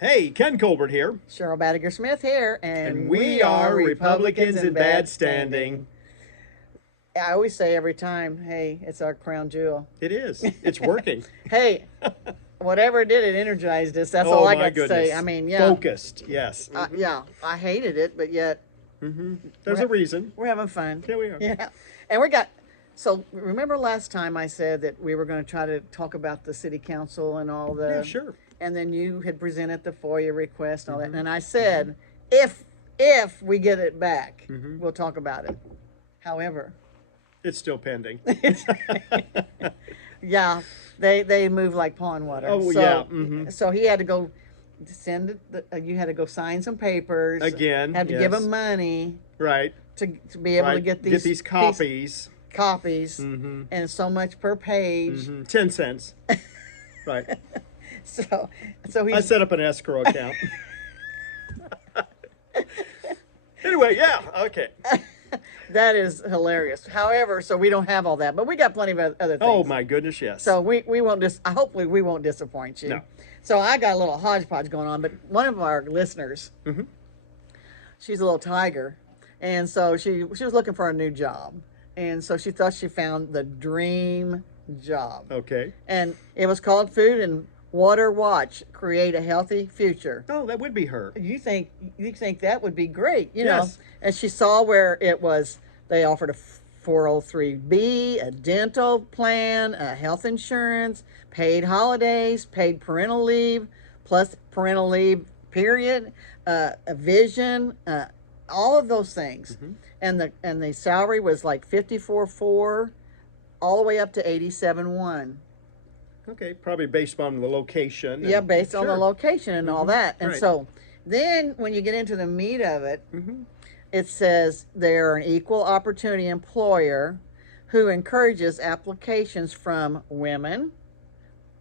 Hey, Ken Colbert here. Cheryl Badiger Smith here, and we are Republicans in bad standing. I always say every time, hey, it's our crown jewel. It is. It's working. Hey, whatever it did, it energized us. That's Oh, all I my got to say. goodness. I mean, yeah. Focused, yes. Yeah, I hated it, but yet There's a reason. we're having fun. Here we are. Yeah. And so remember last time I said that we were going to try to talk about the city council and all the. Yeah, sure. And then you had presented the FOIA request and all that. And I said, if we get it back, we'll talk about it. However, It's still pending. yeah, they move like pond water. Oh, so, yeah. So he had to go send it. You had to go sign some papers. Again, Had to give yes. him money Right. to be able to Right. get these copies. copies, and so much per page. 10 cents. Right. So I he's set up an escrow account. Anyway, yeah, okay. that is hilarious. However, so we don't have all that, but we got plenty of other things. Oh, my goodness, yes. So we won't hopefully we won't disappoint you. No. So I got a little hodgepodge going on, but one of our listeners, she's a little tiger, and so she was looking for a new job, and so she thought she found the dream job, Okay. and it was called Food and Water Watch: Create a Healthy Future. Oh, that would be her. You think that would be great, you know? Yes. And she saw where it was. They offered a 403B, a dental plan, a health insurance, paid holidays, paid parental leave, plus parental leave period, a vision, all of those things. And the salary was like 54.4, all the way up to 87.1. Okay, probably based on the location. Yeah, and- based on the sure. location and all that. And Right. so then when you get into the meat of it, it says they're an equal opportunity employer who encourages applications from women,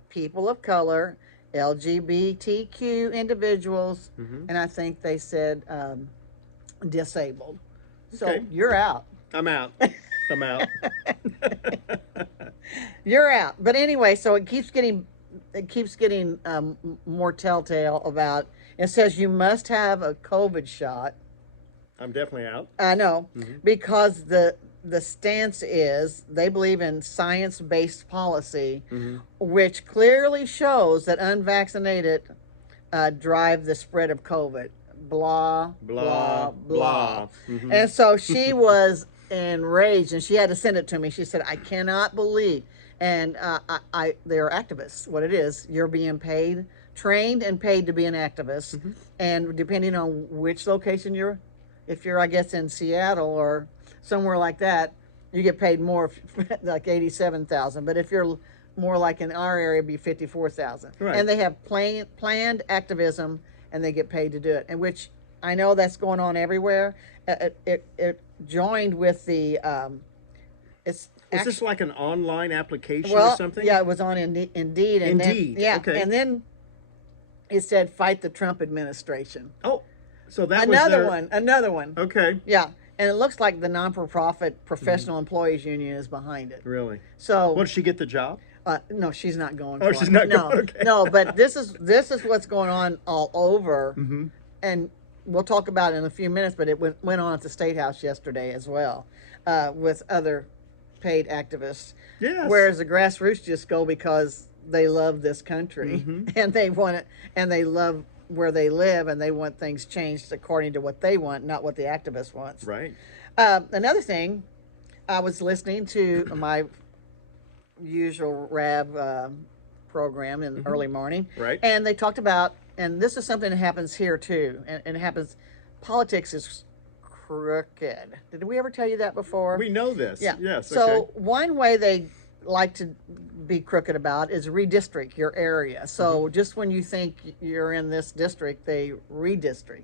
people of color, LGBTQ individuals, and I think they said disabled. So Okay. you're out. I'm out. I'm out. You're out. But anyway, so it keeps getting more telltale about. It says you must have a COVID shot. I'm definitely out. I know, because the stance is they believe in science-based policy, which clearly shows that unvaccinated drive the spread of COVID. Blah blah blah. And so she was enraged, and she had to send it to me. She said, "I cannot believe." And they're activists. What it is, you're being paid, trained and paid to be an activist, and depending on which location if you're, I guess, in Seattle or somewhere like that, you get paid more, like 87,000. But if you're more like in our area, it'd be 54,000. Right. And they have planned activism, and they get paid to do it. And which I know that's going on everywhere. It joined with the Is this like an online application well, or something? yeah, it was on Indeed. And Indeed, Then, yeah, okay. and then it said fight the Trump administration. Oh, so that Another was another one. Okay. Yeah, and it looks like the non-for-profit professional employees union is behind it. Really? So, Well, did she get the job? no, she's not going. Oh, for she's it. not no, going, okay. No, but this is what's going on all over, and we'll talk about it in a few minutes. But it went on at the State House yesterday as well, with other paid activists. Yes. Whereas the grassroots just go because they love this country and they want it, and they love where they live, and they want things changed according to what they want, not what the activist wants. Right. Another thing, I was listening to my usual RAB program in the early morning, Right. and they talked about, and this is something that happens here too, and it happens. Politics is crooked. Did we ever tell you that before? We know this. Yeah. Yes. So okay. one way they like to be crooked about is redistrict your area. So just when you think you're in this district, they redistrict.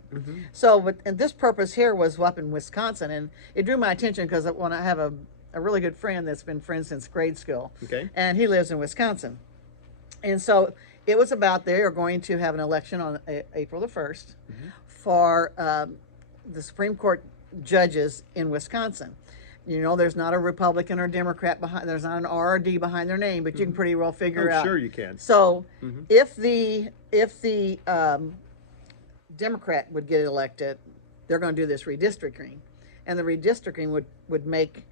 So, and this purpose here was up in Wisconsin, and it drew my attention because when I have a really good friend that's been friends since grade school, Okay. and he lives in Wisconsin, and so it was about they are going to have an election on April the 1st for the Supreme Court judges in Wisconsin. You know, there's not a Republican or Democrat behind. There's not an R or D behind their name, but you can pretty well figure Oh, out. sure you can. So, if the Democrat would get elected, they're going to do this redistricting, and the redistricting would make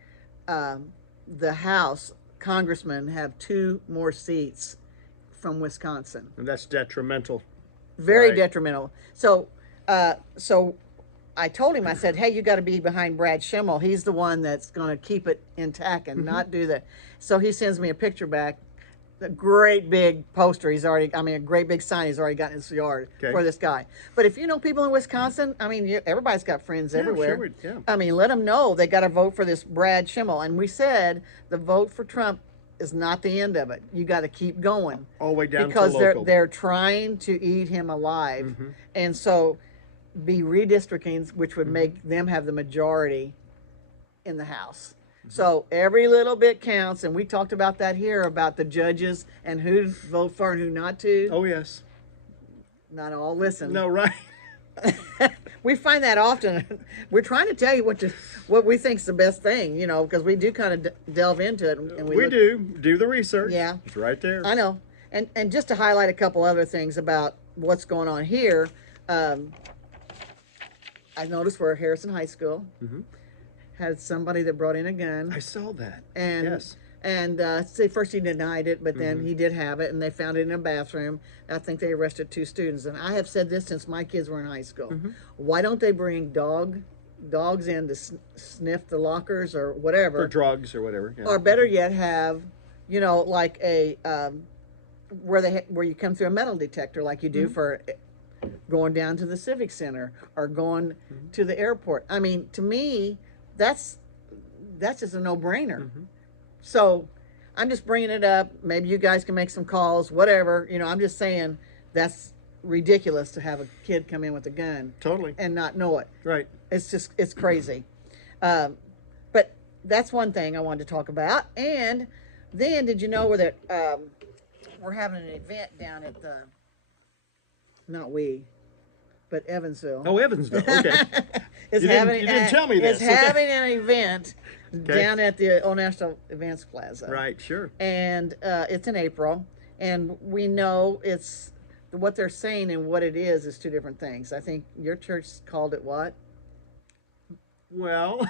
the House congressmen have 2 more seats from Wisconsin. And that's detrimental. Very Right. detrimental. So I told him, I said, hey, you got to be behind Brad Schimmel. He's the one that's going to keep it intact and not do that. So he sends me a picture back, a great big poster a great big sign he's already got in his yard for this guy. But if you know people in Wisconsin, I mean, everybody's got friends everywhere. Sure, yeah. I mean, let them know they got to vote for this Brad Schimmel. And we said the vote for Trump is not the end of it. You got to keep going. All the way down because to local. they're trying to eat him alive. And so be redistricting, which would make them have the majority in the House. So every little bit counts, and we talked about that here, about the judges and who vote for and who not to. Oh, yes. Not all listen. No, right. We find that often. We're trying to tell you what we think's the best thing, because we do kind of delve into it. And We do the research. Yeah. It's right there. I know. And just to highlight a couple other things about what's going on here, I noticed where Harrison High School had somebody that brought in a gun. I saw that. And yes. And say first he denied it, but then he did have it, and they found it in a bathroom. I think they arrested 2 students. And I have said this since my kids were in high school. Why don't they bring dogs in to sniff the lockers or whatever? For drugs or whatever. Yeah. Or better yet, have like a where you come through a metal detector, like you do for going down to the Civic Center or going to the airport. I mean, to me, that's just a no-brainer. So I'm just bringing it up. Maybe you guys can make some calls, whatever. I'm just saying that's ridiculous to have a kid come in with a gun Totally. and not know it. Right. It's crazy. But that's one thing I wanted to talk about. And then, did you know that we're having an event down at but Evansville. Oh, Evansville. Okay. You didn't tell me this. It's having an event down at the Old National Events Plaza. Right, sure. And it's in April. And we know it's what they're saying and what it is 2 different things. I think your church called it what? Well,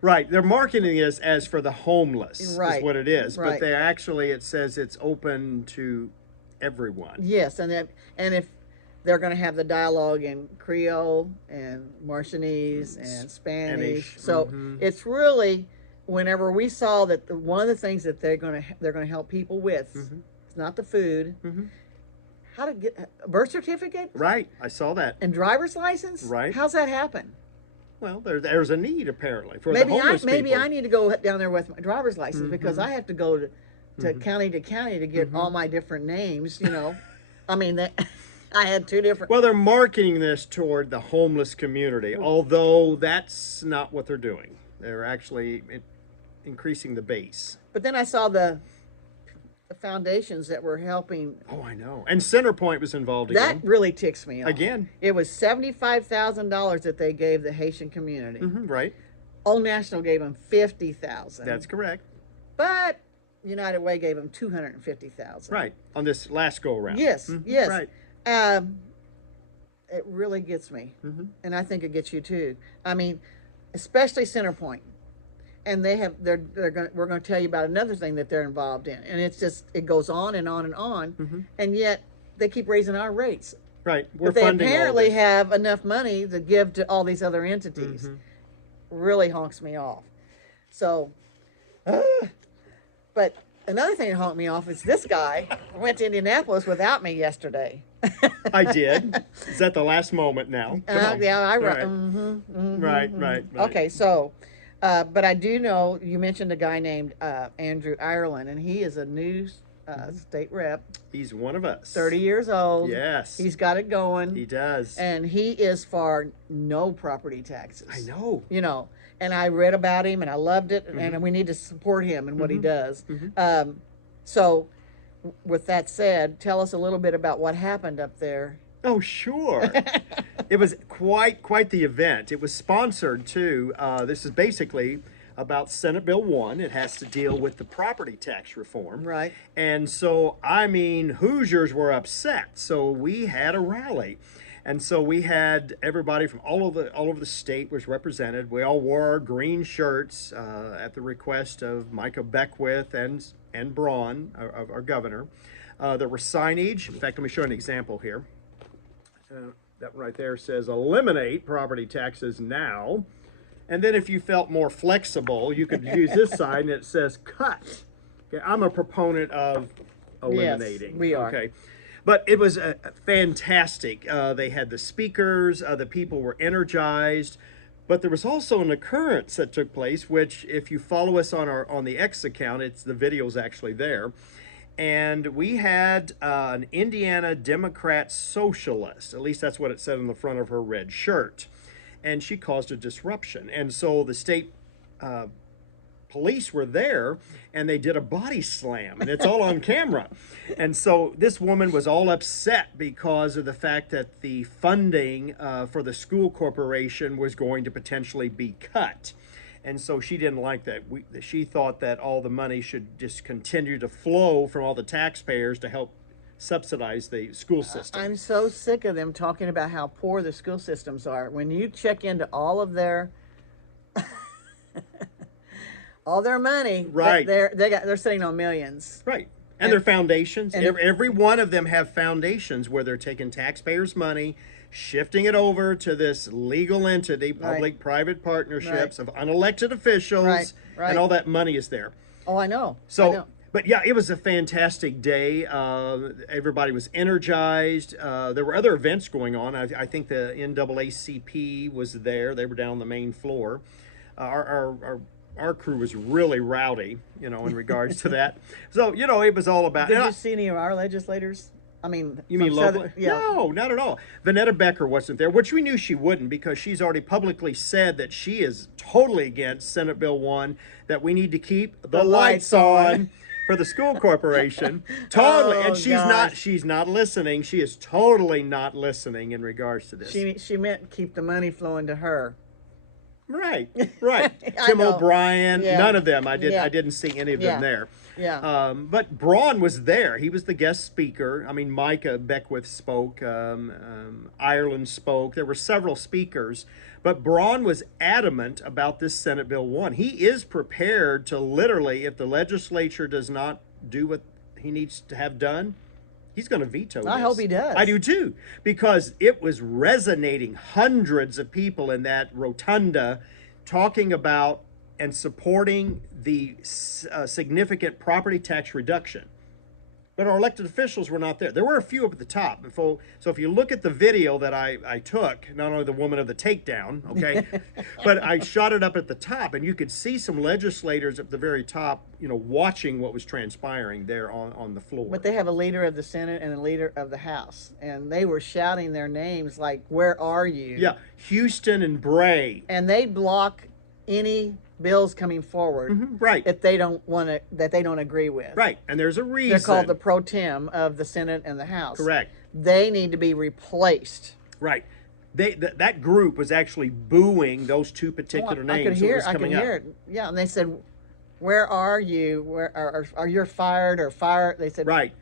right. They're marketing it as for the homeless, Right. is what it is. Right. But it says it's open to everyone. Yes, and if they're going to have the dialogue in Creole and Martianese and Spanish. So it's really, whenever we saw that one of the things that they're going to help people with, it's not the food, how to get a birth certificate, Right. I saw that. and driver's license. Right. How's that happen? Well, there's a need apparently for the Maybe homeless maybe people. I need to go down there with my driver's license because I have to go to county to get all my different names. I mean I had 2 different. Well, they're marketing this toward the homeless community, although that's not what they're doing. They're actually increasing the base. But then I saw the foundations that were helping. Oh, I know. And Centerpoint was involved again. That really ticks me off. Again. It was $75,000 that they gave the Haitian community. Right. Old National gave them $50,000. That's correct. But United Way gave them $250,000. Right. On this last go around. Yes. Yes. Right. It really gets me, and I think it gets you too. I mean, especially Centerpoint, and we're going to tell you about another thing that they're involved in, and it goes on and on and on, and yet they keep raising our rates. Right. We're But they funding all apparently this. have enough money to give to all these other entities. Really honks me off. So, but another thing that honked me off is this guy went to Indianapolis without me yesterday. I did. Is that the last moment now? Come on. Yeah, I All right. Right. Okay, so, but I do know you mentioned a guy named Andrew Ireland, and he is a new state rep. He's one of us. 30 years old. Yes. He's got it going. He does. And he is for no property taxes. I know. And I read about him and I loved it, and we need to support him and what he does. So, with that said, tell us a little bit about what happened up there. Oh, sure. It was quite the event. It was sponsored too. This is basically about Senate Bill 1. It has to deal with the property tax reform. Right. And so, I mean, Hoosiers were upset. So we had a rally. And so we had everybody from all over the state was represented. We all wore our green shirts at the request of Micah Beckwith and Braun, our governor. There were signage. In fact, let me show you an example here. That right there says eliminate property taxes now. And then if you felt more flexible, you could use this sign and it says cut. Okay, I'm a proponent of eliminating. Yes, we are. Okay. But it was fantastic. They had the speakers, the people were energized, but there was also an occurrence that took place, which if you follow us on the X account, the video's actually there. And we had an Indiana Democrat Socialist, at least that's what it said on the front of her red shirt, and she caused a disruption. And so the state police were there and they did a body slam, and it's all on camera. And so this woman was all upset because of the fact that the funding for the school corporation was going to potentially be cut. And so she didn't like that. She thought that all the money should just continue to flow from all the taxpayers to help subsidize the school system. I'm so sick of them talking about how poor the school systems are. When you check into all of their all their money, right? They're sitting on millions, right? And their foundations. Every one of them have foundations where they're taking taxpayers' money, shifting it over to this legal entity, public-private partnerships of unelected officials, and all that money is there. Oh, I know. So, but yeah, it was a fantastic day. Everybody was energized. There were other events going on. I think the NAACP was there. They were down on the main floor. Our crew was really rowdy, in regards to that. So, it was all about. Did you see any of our legislators? I mean, you mean locally? Yeah. No, not at all. Vanetta Becker wasn't there, which we knew she wouldn't because she's already publicly said that she is totally against Senate Bill 1, that we need to keep the lights on for the school corporation. Totally. And she's not listening. She is totally not listening in regards to this. She meant keep the money flowing to her. Right. Tim O'Brien, none of them. I didn't see any of them there. Yeah. But Braun was there. He was the guest speaker. I mean, Micah Beckwith spoke. Ireland spoke. There were several speakers. But Braun was adamant about this Senate Bill 1. He is prepared to literally, if the legislature does not do what he needs to have done, he's going to veto this. I hope he does. I do too, because it was resonating. Hundreds of people in that rotunda talking about and supporting the significant property tax reduction. But our elected officials were not there. There were a few up at the top. So if you look at the video that I took, not only the woman of the takedown, okay, but I shot it up at the top, and you could see some legislators at the very top, watching what was transpiring there on the floor. But they have a leader of the Senate and a leader of the House, and they were shouting their names like, "Where are you?" Yeah, Houston and Bray. And they block any bills coming forward, if they don't agree with. Right, and there's a reason. They're called the pro tem of the Senate and the House. Correct. They need to be replaced. Right. That group was actually booing those two particular names. I could hear it. Yeah, and they said, "Where are you? Where are you fired or fired?" They said, "Right.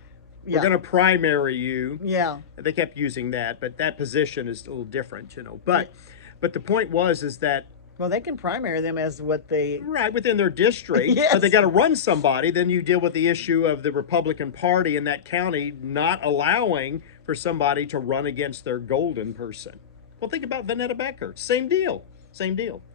We're going to primary you." Yeah. They kept using that, but that position is a little different, But the point is that. Well, they can primary them as what they... Right, within their district. Yes. But they got to run somebody. Then you deal with the issue of the Republican Party in that county not allowing for somebody to run against their golden person. Well, think about Vanetta Becker. Same deal.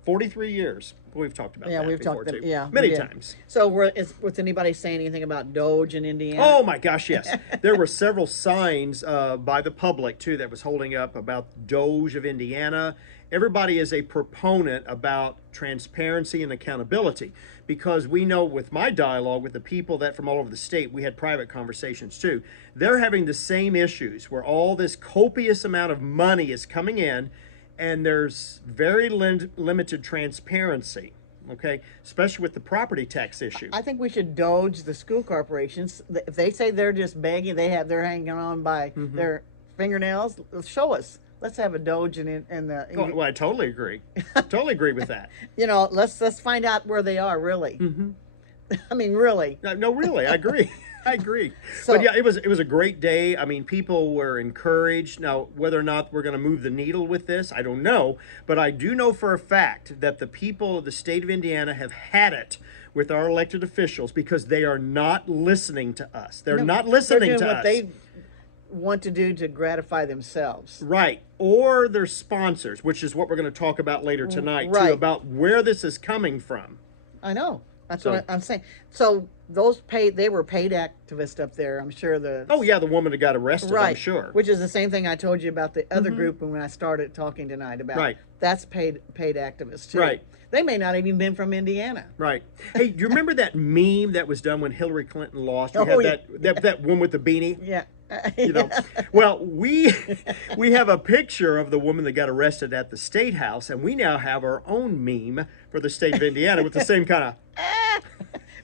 43 years. We've talked about that before, too. Many times. So was anybody saying anything about Doge in Indiana? Oh, my gosh, yes. There were several signs by the public, too, that was holding up about Doge of Indiana. Everybody is a proponent about transparency and accountability, because we know with my dialogue with the people that from all over the state, we had private conversations too. They're having the same issues where all this copious amount of money is coming in and there's very limited transparency, okay, especially with the property tax issue. I think we should Doge the school corporations. If they say they're just begging, they're hanging on by their fingernails, show us. let's have a Doge and the Oh, well, I totally agree. Totally agree with that. let's find out where they are really. I mean, really. No, really, I agree. I agree. So- But yeah, it was a great day. I mean, people were encouraged. Now, whether or not we're going to move the needle with this, I don't know. But I do know for a fact that the people of the state of Indiana have had it with our elected officials because they are not listening to us. They're not listening They're doing to what us. they want to do to gratify themselves. Right. Or their sponsors, which is what we're going to talk about later tonight, Right. too, about where this is coming from. I know. That's So- what I'm saying. So they were paid activists up there. I'm sure Oh, yeah, the woman that got arrested, right, I'm sure. which is the same thing I told you about the other group when I started talking tonight about. Right. That's paid activists too. Right. They may not even been from Indiana. Right. Hey, do you remember that meme that was done when Hillary Clinton lost? You Oh, had that one with the beanie? Yeah. You know. Well, we have a picture of the woman that got arrested at the State House, and we now have our own meme for the state of Indiana with the same kind of.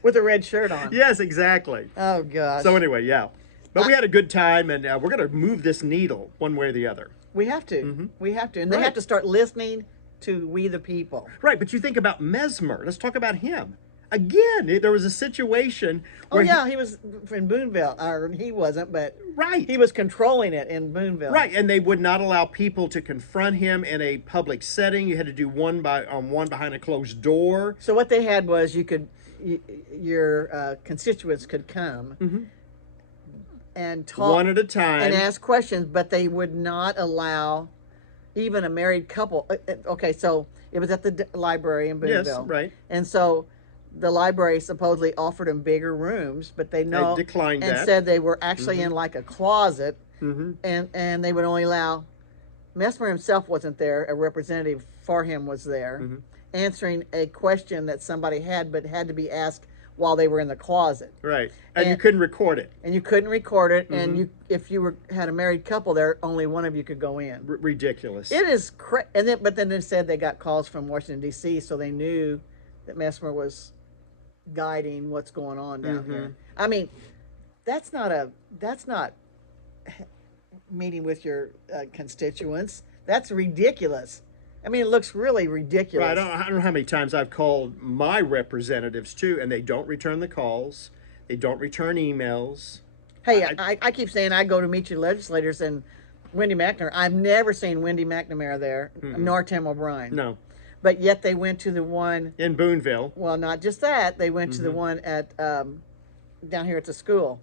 With a red shirt on. Yes, exactly. Oh gosh. So anyway, yeah. But we had a good time, and we're going to move this needle one way or the other. We have to. We have to. And they Right. have to start listening to we the people. Right, but you think about Mesmer. Let's talk about him. Again, there was a situation Oh where yeah, he was in Boonville. Or he wasn't, but right. he was controlling it in Boonville. Right, and they would not allow people to confront him in a public setting. You had to do one behind a closed door. So what they had was your constituents could come and talk One at a time. and ask questions, but they would not allow even a married couple. Okay, so it was at the library in Yes, Boonville. right. And so the library supposedly offered them bigger rooms, but they declined and that. said they were actually in like a closet, and they would only allow. Mesmer himself wasn't there. A representative for him was there, answering a question that somebody had, but had to be asked while they were in the closet. Right, and you couldn't record it. And you couldn't record it, and if you had a married couple there, only one of you could go in. Ridiculous. It is but then they said they got calls from Washington D.C., so they knew that Mesmer was guiding what's going on down here. I mean, that's not meeting with your constituents. That's ridiculous. I mean, it looks really ridiculous. Right, I don't know how many times I've called my representatives too, and they don't return the calls. They don't return emails. Hey, I keep saying I go to meet your legislators and Wendy McNamara. I've never seen Wendy McNamara there, nor Tim O'Brien. No, But yet they went to the one. in Boonville. Well, not just that. They went to the one at down here at the school.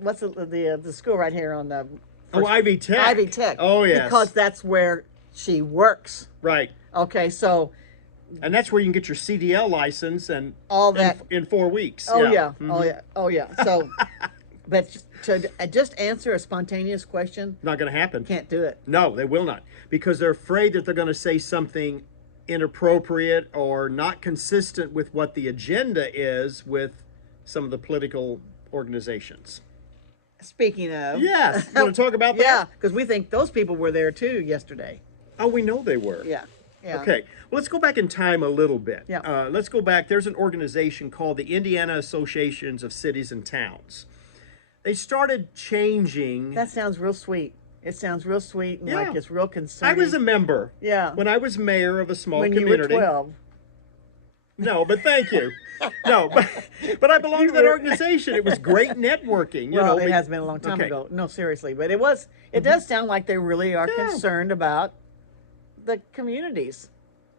What's the school right here on the Oh, Ivy Tech. Ivy Tech. Oh, yes. Because that's where she works. Right, Okay, so and that's where you can get your CDL license and all that. in 4 weeks. Oh yeah. Oh yeah. Oh yeah. So, but to just answer a spontaneous question, Not going to happen. can't do it. No, they will not, because they're afraid that they're going to say something inappropriate or not consistent with what the agenda is with some of the political organizations. Speaking of. Yes, you want to talk about that? Yeah, because we think those people were there too yesterday. Oh, we know they were. Yeah. Yeah. Okay, well, let's go back in time a little bit. Yeah. Let's go back. There's an organization called the Indiana Associations of Cities and Towns. They started changing. That sounds real sweet. It sounds real sweet and like Yeah. it's real I concerning. was a member. Yeah. When I was mayor of a small when you community. were 12. No, but thank you. No, but I belonged to that organization. It was great networking. Well, it we- has been a long time okay. ago. No, seriously, but it was. It does sound like they really are Yeah. concerned about the communities.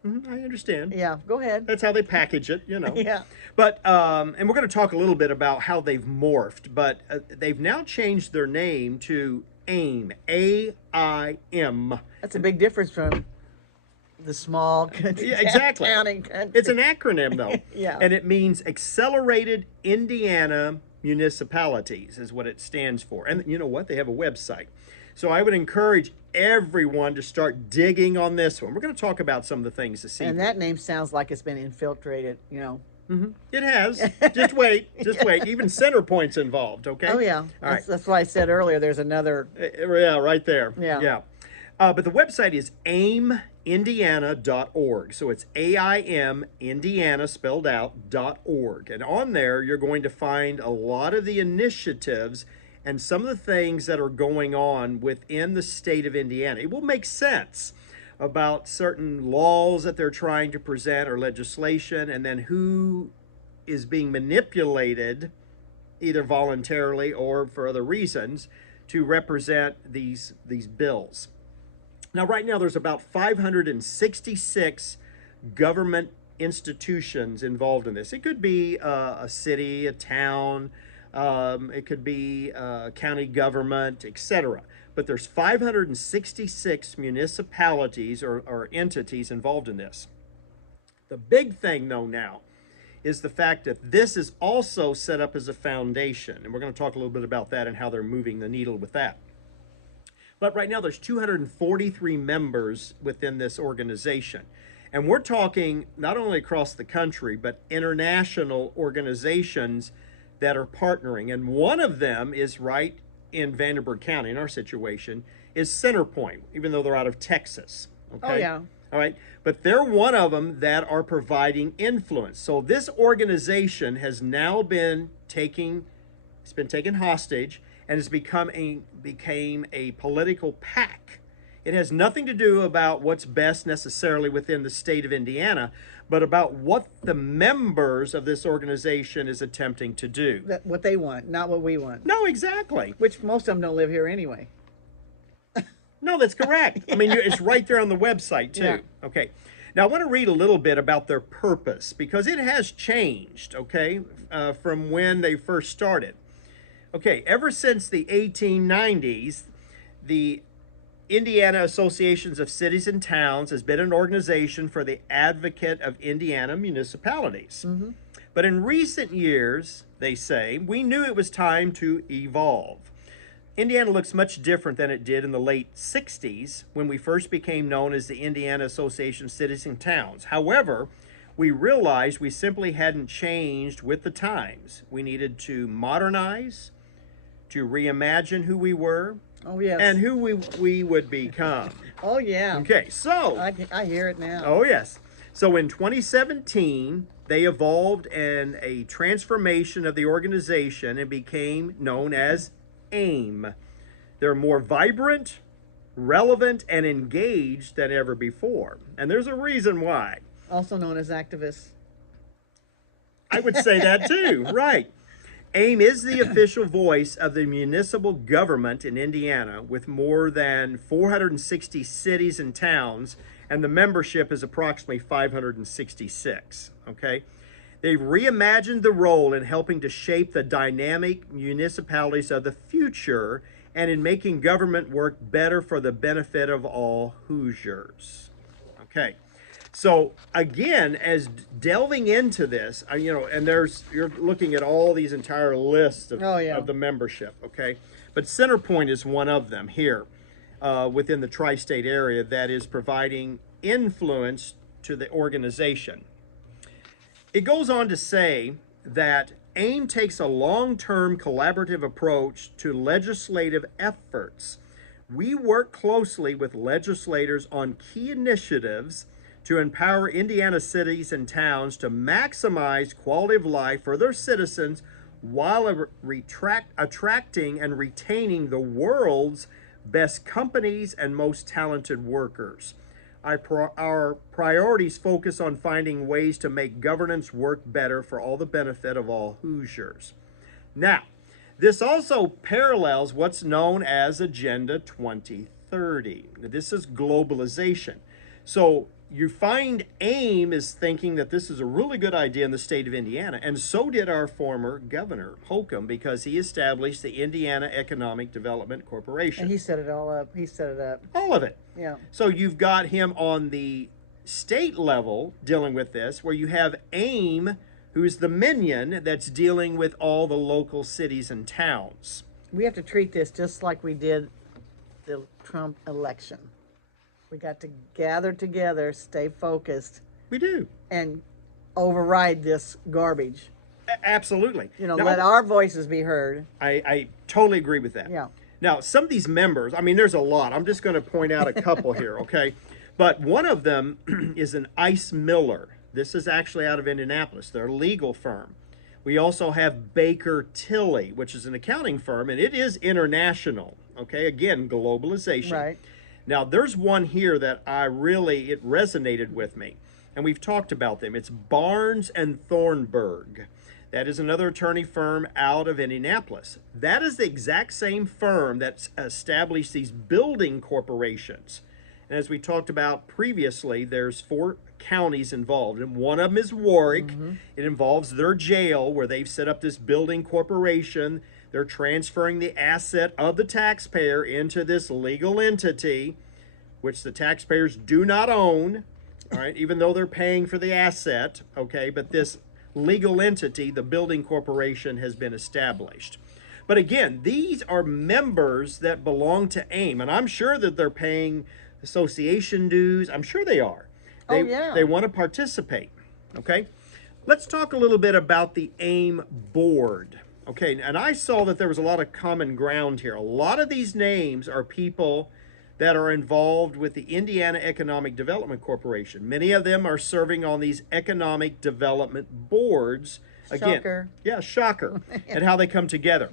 I understand. Yeah, go ahead. That's how they package it, Yeah. But, and we're going to talk a little bit about how they've morphed, but they've now changed their name to AIM, A-I-M. That's a big difference from the small Yeah, exactly. town and country. It's an acronym, though. Yeah. And it means Accelerated Indiana Municipalities is what it stands for. And you know what? They have a website. So I would encourage everyone to start digging on this one. We're going to talk about some of the things this evening. And that name sounds like it's been infiltrated, you know. It has. Just wait. Just wait. Even Centerpoint's involved, okay? Oh, yeah. right. That's why I said earlier there's another. Yeah, right there. Yeah. Yeah. But the website is aimindiana.org. So it's A-I-M, Indiana spelled out, .org. And on there, you're going to find a lot of the initiatives and some of the things that are going on within the state of Indiana, it will make sense about certain laws that they're trying to present or legislation, and then who is being manipulated, either voluntarily or for other reasons, to represent these bills. Now, right now, there's about 566 government institutions involved in this. It could be a city, a town, it could be county government, etc. But there's 566 municipalities or entities involved in this. The big thing, though, now is the fact that this is also set up as a foundation. And we're going to talk a little bit about that and how they're moving the needle with that. But right now there's 243 members within this organization. And we're talking not only across the country, but international organizations that are partnering. And one of them is right in Vanderburgh County, in our situation, is Centerpoint, even though they're out of Texas. Okay? Oh, yeah. All right. But they're one of them that are providing influence. So this organization has now been taken hostage, and has became a political PAC. It has nothing to do about what's best necessarily within the state of Indiana, but about what the members of this organization is attempting to do. What they want, not what we want. No, exactly. Which most of them don't live here anyway. No, that's correct. I mean, it's right there on the website too. Yeah. Okay. Now I want to read a little bit about their purpose, because it has changed, okay, from when they first started. Okay, ever since the 1890s, the Indiana Associations of Cities and Towns has been an organization for the advocate of Indiana municipalities. Mm-hmm. But in recent years, they say, we knew it was time to evolve. Indiana looks much different than it did in the late 60s when we first became known as the Indiana Association of Cities and Towns. However, we realized we simply hadn't changed with the times. We needed to modernize, to reimagine who we were, Oh, yes. and who we would become. Oh, yeah. Okay, so. I hear it now. Oh, yes. So in 2017, they evolved in a transformation of the organization and became known as AIM. They're more vibrant, relevant, and engaged than ever before. And there's a reason why. Also known as activists. I would say that too, right. AIM is the official voice of the municipal government in Indiana, with more than 460 cities and towns, and the membership is approximately 566, okay? They've reimagined the role in helping to shape the dynamic municipalities of the future and in making government work better for the benefit of all Hoosiers. Okay. So again, as delving into this, and you're looking at all these entire lists of, of the membership, okay? But Centerpoint is one of them here within the tri-state area that is providing influence to the organization. It goes on to say that AIM takes a long-term collaborative approach to legislative efforts. We work closely with legislators on key initiatives to empower Indiana cities and towns to maximize quality of life for their citizens while attracting and retaining the world's best companies and most talented workers. Our priorities focus on finding ways to make governance work better for all the benefit of all Hoosiers. Now, this also parallels what's known as Agenda 2030. This is globalization. So you find AIM is thinking that this is a really good idea in the state of Indiana, and so did our former governor, Holcomb, because he established the Indiana Economic Development Corporation. And he set it all up. He set it up. All of it. Yeah. So you've got him on the state level dealing with this, where you have AIM, who's the minion that's dealing with all the local cities and towns. We have to treat this just like we did the Trump election. We got to gather together, stay focused. We do. And override this garbage. Absolutely. Now, let our voices be heard. I totally agree with that. Yeah. Now, some of these members, I mean, there's a lot. I'm just going to point out a couple here, okay? But one of them is an Ice Miller. This is actually out of Indianapolis. They're a legal firm. We also have Baker Tilly, which is an accounting firm, and it is international. Okay, again, globalization. Right. Now, there's one here that it resonated with me, and we've talked about them. It's Barnes and Thornburg. That is another attorney firm out of Indianapolis. That is the exact same firm that's established these building corporations. And as we talked about previously, there's 4 counties involved, and one of them is Warwick. It involves their jail, where they've set up this building corporation. They're transferring the asset of the taxpayer into this legal entity, which the taxpayers do not own, all right, even though they're paying for the asset, okay, but this legal entity, the building corporation, has been established. But again, these are members that belong to AIM, and I'm sure that they're paying association dues. I'm sure they are. They want to participate, okay? Let's talk a little bit about the AIM board. Okay, and I saw that there was a lot of common ground here. A lot of these names are people that are involved with the Indiana Economic Development Corporation. Many of them are serving on these economic development boards. Again, Shocker. Yeah, shocker. And how they come together.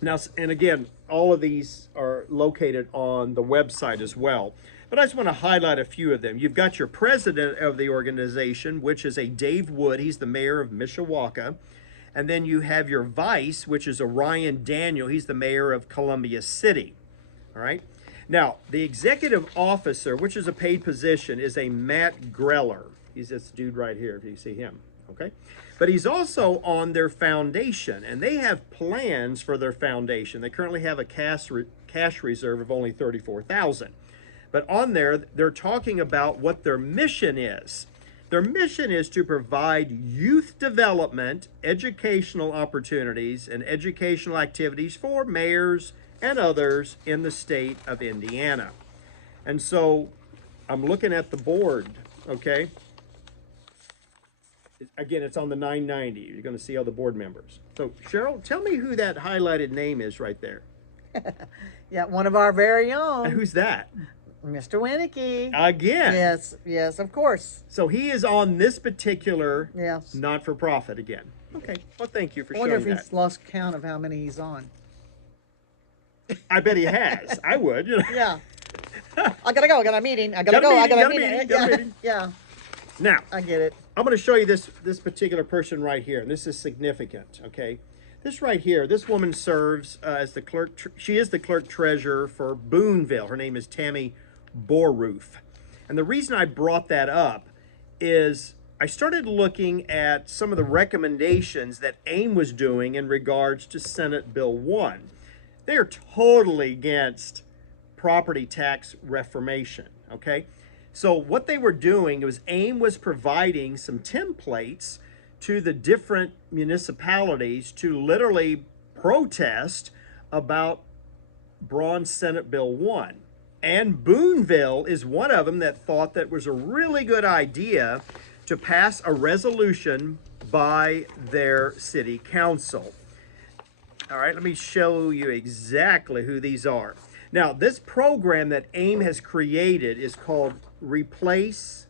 Now, and again, all of these are located on the website as well. But I just want to highlight a few of them. You've got your president of the organization, which is a Dave Wood. He's the mayor of Mishawaka. And then you have your vice, which is a Ryan Daniel. He's the mayor of Columbia City. All right. Now, the executive officer, which is a paid position, is a Matt Greller. He's this dude right here, if you see him. Okay. But he's also on their foundation, and they have plans for their foundation. They currently have a cash reserve of only $34,000. But on there, they're talking about what their mission is. Their mission is to provide youth development, educational opportunities, and educational activities for mayors and others in the state of Indiana. And so I'm looking at the board, okay? Again, it's on the 990. You're going to see all the board members. So, Cheryl, tell me who that highlighted name is right there. Yeah, one of our very own. Who's that? Mr. Winnicky. Again. Yes, of course. So he is on this particular Yes. not-for-profit again. Okay. Well, thank you for I showing wonder if that. he's lost count of how many he's on. I bet he has. I would. You know. Yeah. I gotta go. I got a meeting. I got a meeting. Yeah. Now, I get it. I'm going to show you this particular person right here, and this is significant, okay? This right here, this woman serves as the clerk. She is the clerk treasurer for Boonville. Her name is Tammy Borroof. And the reason I brought that up is I started looking at some of the recommendations that AIM was doing in regards to Senate Bill 1. They are totally against property tax reformation, okay? So what they were doing was AIM was providing some templates to the different municipalities to literally protest about Braun's Senate Bill 1. And Boonville is one of them that thought that was a really good idea to pass a resolution by their city council. All right, let me show you exactly who these are. Now, this program that AIM has created is called Replace,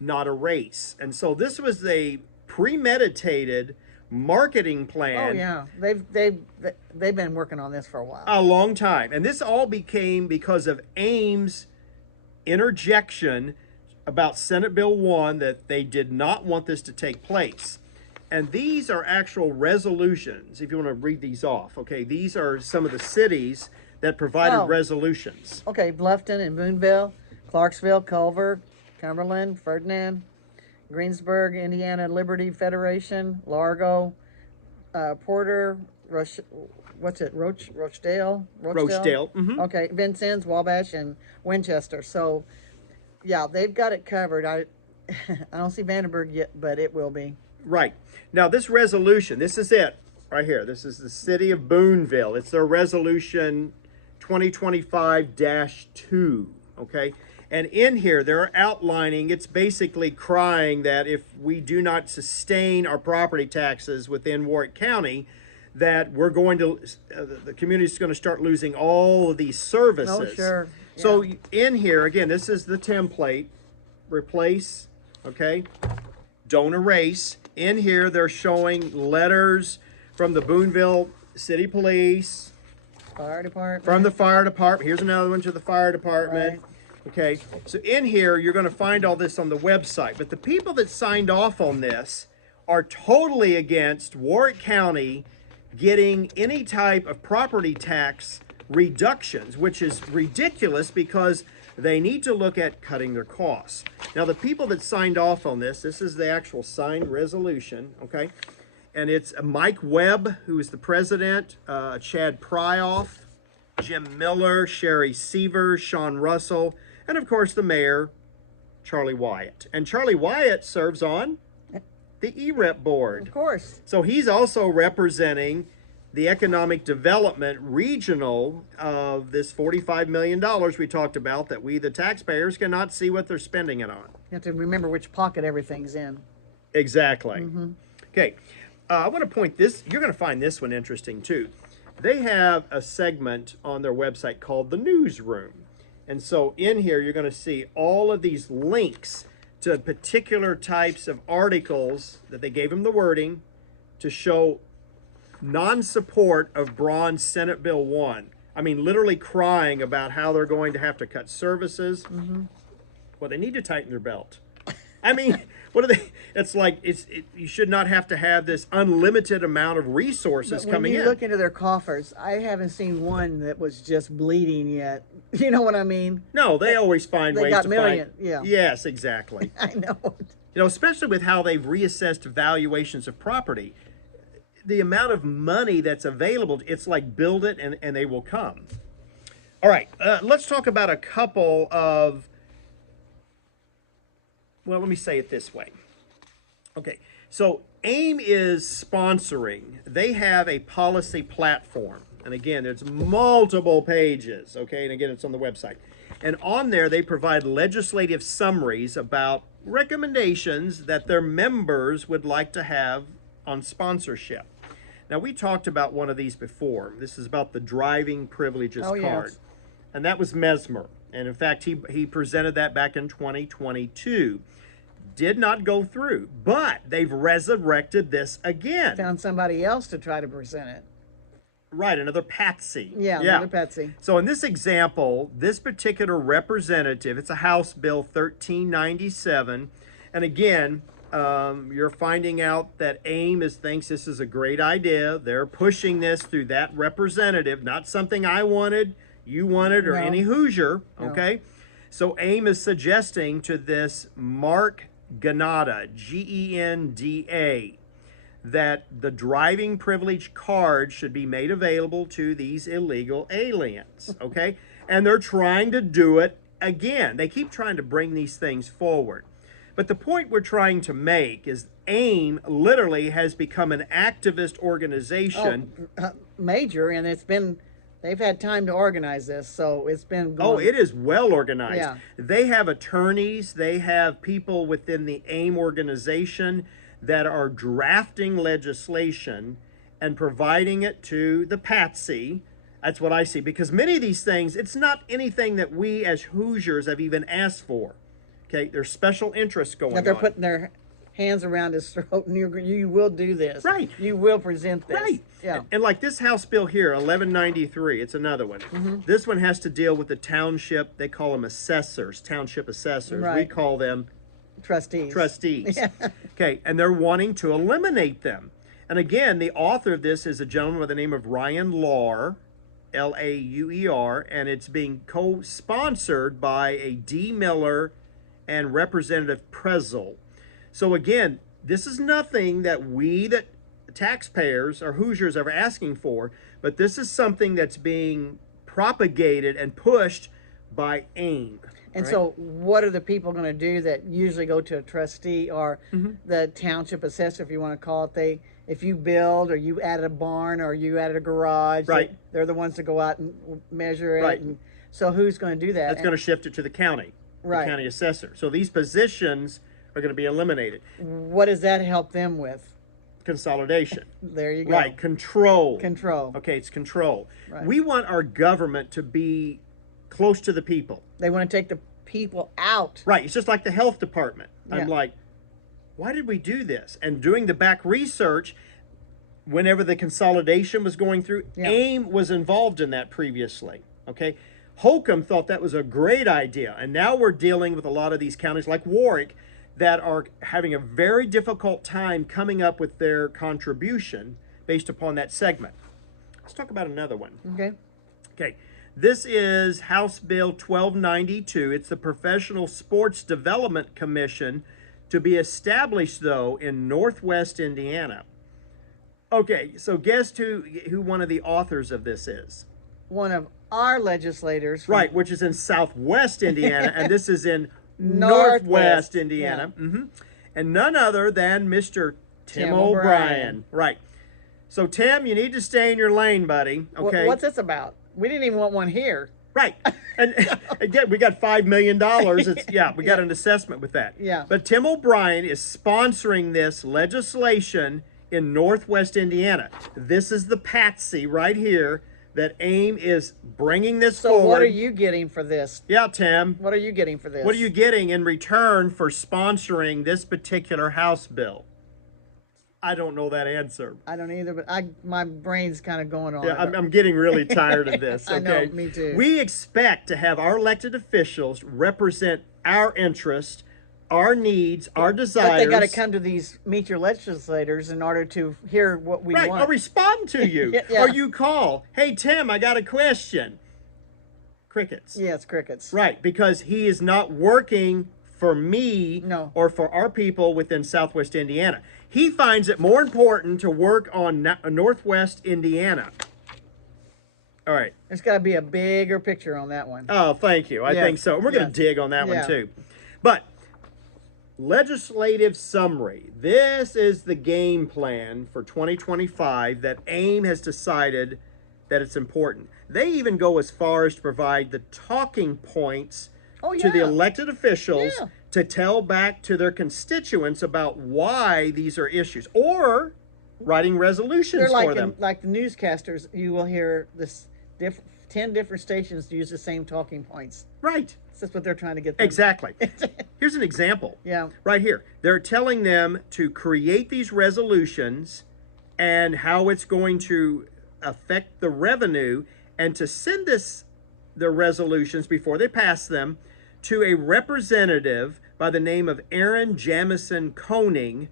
Not Erase. And so this was a premeditated marketing plan. Oh yeah, they've been working on this for a while. A long time. And this all became because of AIM's interjection about Senate Bill 1 that they did not want this to take place. And these are actual resolutions, if you want to read these off. Okay, these are some of the cities that provided resolutions. Okay, Bluffton and Boonville, Clarksville, Culver, Cumberland, Ferdinand, Greensburg, Indiana Liberty Federation, Largo, Porter, Rochdale? Mm-hmm. Okay, Vincennes, Wabash, and Winchester. So, yeah, they've got it covered. I don't see Vandenberg yet, but it will be. Right. Now, this resolution, this is it right here. This is the city of Boonville. It's their resolution 2025-2, okay? And in here, they're outlining, it's basically crying that if we do not sustain our property taxes within Warwick County, that we're going to, the community's going to start losing all of these services. Oh, sure. Yeah. So in here, again, this is the template. Replace, okay? Don't erase. In here, they're showing letters from the Boonville City Police, Fire department. from the fire department. Here's another one to the fire department. Okay, so in here, you're going to find all this on the website. But the people that signed off on this are totally against Warwick County getting any type of property tax reductions, which is ridiculous because they need to look at cutting their costs. Now, the people that signed off on this is the actual signed resolution, okay? And it's Mike Webb, who is the president, Chad Pryoff, Jim Miller, Sherry Seaver, Sean Russell, and of course the mayor, Charlie Wyatt. And Charlie Wyatt serves on the EREP board. Of course. So he's also representing the economic development regional of this $45 million we talked about that we, the taxpayers, cannot see what they're spending it on. You have to remember which pocket everything's in. Exactly. Okay, I want to point this, you're going to find this one interesting too. They have a segment on their website called the Newsroom. And so in here, you're going to see all of these links to particular types of articles that they gave them the wording to show non-support of Braun's Senate Bill 1. I mean, literally crying about how they're going to have to cut services. Well, they need to tighten their belt. I mean, what are they? It's like you should not have to have this unlimited amount of resources coming in. When you look into their coffers, I haven't seen one that was just bleeding yet. You know what I mean? No, they always find They ways got to million, find. yeah. Yes, exactly. I know. You know, especially with how they've reassessed valuations of property. The amount of money that's available, it's like build it and they will come. All right, let's talk about a couple of, well, let me say it this way. Okay, so AIM is sponsoring. They have a policy platform. And again, there's multiple pages, okay? And again, it's on the website. And on there, they provide legislative summaries about recommendations that their members would like to have on sponsorship. Now, we talked about one of these before. This is about the driving privileges card. Yes. And that was Mesmer. And in fact, he presented that back in 2022. Did not go through, but they've resurrected this again. Found somebody else to try to present it. Right, another patsy. Yeah, another patsy. So in this example, this particular representative, it's a House Bill 1397. And again, you're finding out that AIM thinks this is a great idea. They're pushing this through that representative, not something I wanted, you wanted, or any Hoosier, okay? So AIM is suggesting to this Mark Genada, Genda, that the driving privilege card should be made available to these illegal aliens, okay? And they're trying to do it again. They keep trying to bring these things forward. But the point we're trying to make is AIM literally has become an activist organization. Major, and they've had time to organize this, so it's been going. Oh, it is well organized. Yeah. They have attorneys, they have people within the AIM organization that are drafting legislation and providing it to the patsy. That's what I see, because many of these things, it's not anything that we as Hoosiers have even asked for. Okay, there's special interests going on. They're putting their hands around his throat, and you will do this. Right. You will present this. Right. Yeah. And like this House bill here, 1193, it's another one. This one has to deal with the township. They call them assessors, township assessors. Right. We call them Trustees. trustees. Okay, and they're wanting to eliminate them. And again, the author of this is a gentleman by the name of Ryan Lauer, Lauer, and it's being co-sponsored by a D. Miller and Representative Prezel. So again, this is nothing that we, that taxpayers or Hoosiers, are asking for, but this is something that's being propagated and pushed by AIM. And right? so what are the people going to do that usually go to a trustee or the township assessor, if you want to call it? If you build or you added a barn or you added a garage, right, they're the ones that go out and measure it. Right. And so who's going to do that? That's going to shift it to the county, right, the county assessor. So these positions are going to be eliminated. What does that help them with? Consolidation. There you go. Right, control. Control. Okay, it's control. Right. We want our government to be close to the people. They want to take the people out. Right, it's just like the health department. Yeah. I'm like, why did we do this? And doing the back research, whenever the consolidation was going through, AIM was involved in that previously, okay? Holcomb thought that was a great idea, and now we're dealing with a lot of these counties like Warwick that are having a very difficult time coming up with their contribution based upon that segment. Let's talk about another one. Okay. Okay. This is House Bill 1292. It's the Professional Sports Development Commission, to be established, though, in Northwest Indiana. Okay, so guess who one of the authors of this is? One of our legislators. Right, which is in Southwest Indiana, and this is in Northwest Indiana. Yeah. And none other than Mr. Tim O'Brien. Right. So, Tim, you need to stay in your lane, buddy. Okay. What's this about? We didn't even want one here. Right. And again, we got $5 million. We got an assessment with that. Yeah. But Tim O'Brien is sponsoring this legislation in Northwest Indiana. This is the patsy right here that AIM is bringing this forward. So what are you getting for this? Yeah, Tim. What are you getting for this? What are you getting in return for sponsoring this particular House bill? I don't know that answer. I don't either, but my brain's kind of going on. Yeah, I'm getting really tired of this. Okay? I know, me too. We expect to have our elected officials represent our interests, our needs, our desires. But they got to come to these meet your legislators in order to hear what we want. Or respond to you. Yeah. Or you call, hey, Tim, I got a question. Crickets. Yes, crickets. Right, because he is not working for me or for our people within Southwest Indiana. He finds it more important to work on Northwest Indiana. All right. There's got to be a bigger picture on that one. Oh, thank you. I think so. And we're going to dig on that one too. But legislative summary. This is the game plan for 2025 that AIM has decided that it's important. They even go as far as to provide the talking points to the elected officials to tell back to their constituents about why these are issues, or writing resolutions for them. Like the newscasters, you will hear this 10 different stations use the same talking points. Right. That's what they're trying to get them. Exactly. Here's an example. Yeah. Right here. They're telling them to create these resolutions and how it's going to affect the revenue, and to send the resolutions before they pass them to a representative by the name of Aaron Jamison Koning,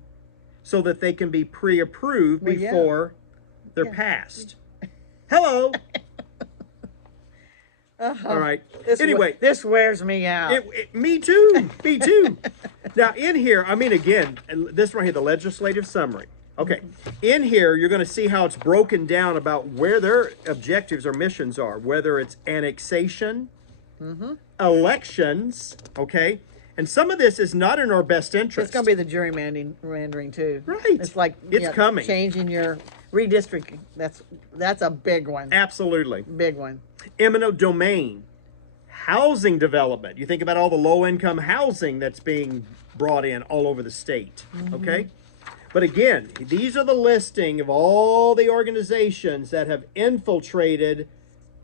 so that they can be pre-approved before they're passed. Hello. All right. Anyway, this wears me out. Me too. Me too. Now, in here, I mean, again, this right here, the legislative summary. Okay. In here, you're going to see how it's broken down about where their objectives or missions are, whether it's annexation, elections, okay? And some of this is not in our best interest. It's going to be the gerrymandering too. Right. It's like it's coming. Changing your redistricting. That's a big one. Absolutely. Big one. Eminent domain, housing development. You think about all the low-income housing that's being brought in all over the state, okay? But again, these are the listing of all the organizations that have infiltrated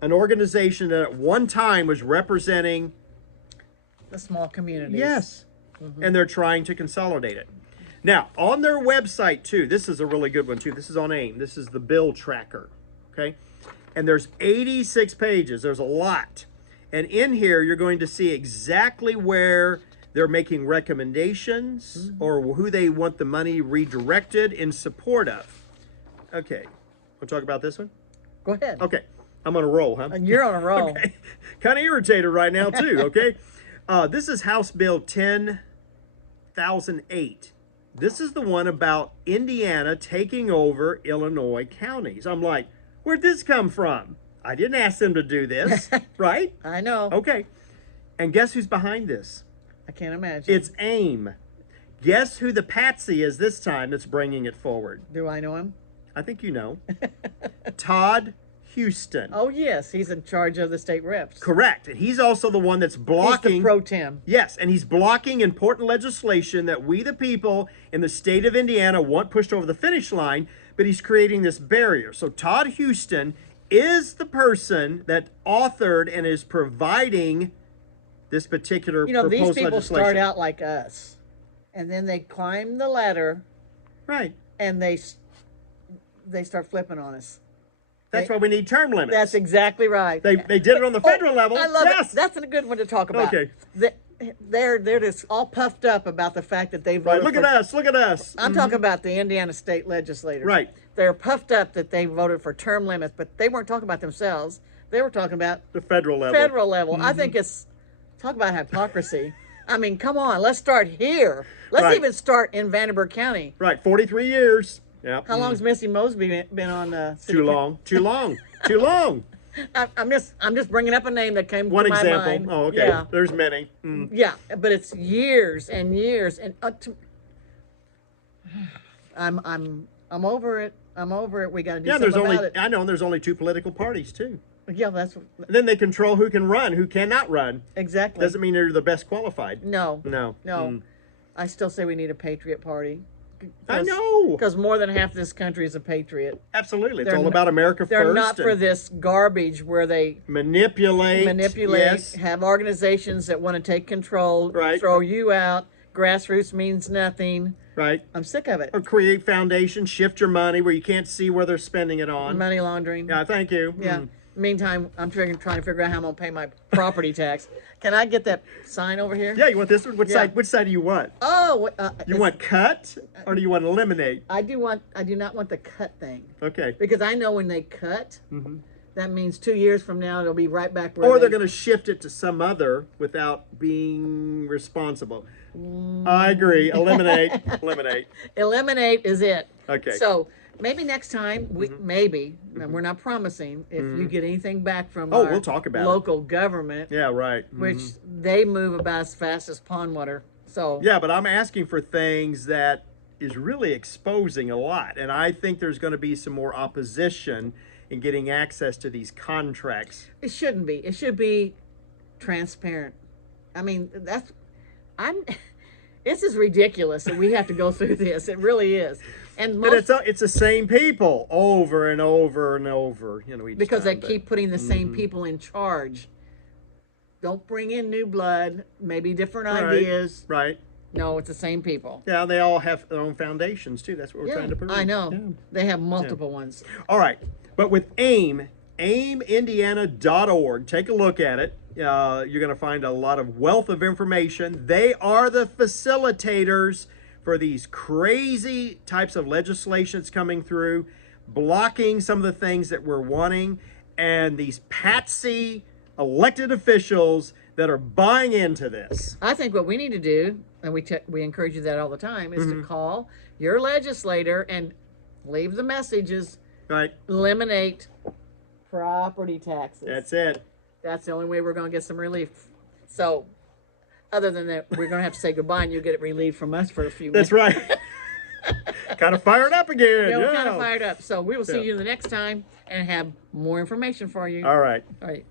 an organization that at one time was representing the small communities. Yes. And they're trying to consolidate it. Now, on their website too, this is a really good one too. This is on AIM. This is the bill tracker, okay? And there's 86 pages. There's a lot. And in here, you're going to see exactly where they're making recommendations or who they want the money redirected in support of. Okay. We'll talk about this one? Go ahead. Okay. I'm on a roll, huh? You're on a roll. Okay. Kind of irritated right now, too, okay? This is House Bill 10,008. This is the one about Indiana taking over Illinois counties. I'm like, where'd this come from? I didn't ask them to do this, right? I know. Okay. And guess who's behind this? I can't imagine. It's AIM. Guess who the patsy is this time that's bringing it forward? Do I know him? I think you know. Todd Houston. Oh, yes. He's in charge of the state reps. Correct. And he's also the one that's blocking. He's the pro tem. Yes, and he's blocking important legislation that we, the people in the state of Indiana, want pushed over the finish line, but he's creating this barrier. So Todd Houston is the person that authored and is providing this particular proposed these people legislation. start out like us. and then they climb the ladder, Right. and they start flipping on us. That's why we need term limits. That's exactly right. They did it on the federal level. I love yes. it. That's a good one to talk about. Okay. They're just all puffed up about the fact that they voted. Right. Look at us. Look at us. I'm talking about the Indiana State Legislators. Right. They're puffed up that they voted for term limits, but they weren't talking about themselves. They were talking about The federal level. federal level. I think it's talk about hypocrisy. I mean, come on, let's start here. Let's Right. even start in Vandenberg County. Right. 43 years. Yeah. How long's Missy Mosby been on the city Too long. Too long. Too long. I'm just bringing up a name that came One to my example. mind. Oh, okay. Yeah. There's many. Mm. Yeah, but it's years and years, and I'm over it. I'm over it. We got to do Yeah, something there's only about it. I know there's only 2 political parties too. Yeah, that's And then they control who can run, who cannot run. exactly. Doesn't mean they're the best qualified. No, No. no. Mm. I still say we need a patriot party. I know. Because more than half this country is a patriot. Absolutely. It's They're all not- about America They're first. not for and this garbage where they manipulate. Yes. have organizations that want to take control, Right. throw you out. Grassroots means nothing. Right. I'm sick of it. Or create foundations, shift your money where you can't see where they're spending it on. Money laundering. Yeah, thank you. Yeah. Mm. Meantime, I'm trying to figure out how I'm gonna pay my property tax. Can I get that sign over here? Yeah, you want this one? Which Yeah. side? Which side do you want? Oh, You want cut or do you want eliminate? I do not want the cut thing Okay. because I know when they cut, that means 2 years from now it'll be right back where Or they're going to shift it to some other without being responsible. I agree. Eliminate. Eliminate. eliminate is it. Okay. So maybe next time maybe, and we're not promising, if you get anything back from Oh, our we'll talk about it. local government, Yeah, right. which they move about as fast as pond water. So Yeah, but I'm asking for things that is really exposing a lot. And I think there's going to be some more opposition in getting access to these contracts. it shouldn't be. It should be transparent. I mean, this is ridiculous that we have to go through this. It really is. And But most, it's the same people over and over and over, each because they time, but- keep putting the same people in charge. Don't bring in new blood, maybe different ideas. Right. No, it's the same people. Yeah, they all have their own foundations too. That's what we're trying to prove. I know. Yeah. They have multiple ones. All right. But with AIM, aimindiana.org, take a look at it. You're going to find a lot of wealth of information. They are the facilitators for these crazy types of legislations coming through, blocking some of the things that we're wanting, and these patsy elected officials that are buying into this. I think what we need to do, and we encourage you that all the time, is to call your legislator and leave the messages. Right? Eliminate property taxes. That's it. That's the only way we're going to get some relief. So, other than that, we're going to have to say goodbye, and you get it relieved from us for a few minutes. That's right. Kind of fired up again. Yeah, we're Yeah. kind of fired up. So we will see Yeah. you the next time and have more information for you. All right. All right.